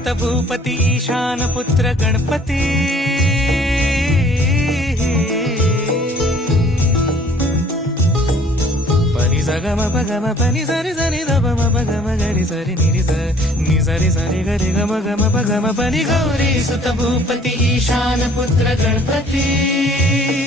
सुत भूपती ईशान पुत्र गणपती पनी सगम पगम पनी सरी सरी दब पगम गरी सरी निरी नि सरी सरी गरी गम गम पगम पनी गौरी सुत भूपती ईशान पुत्र गणपती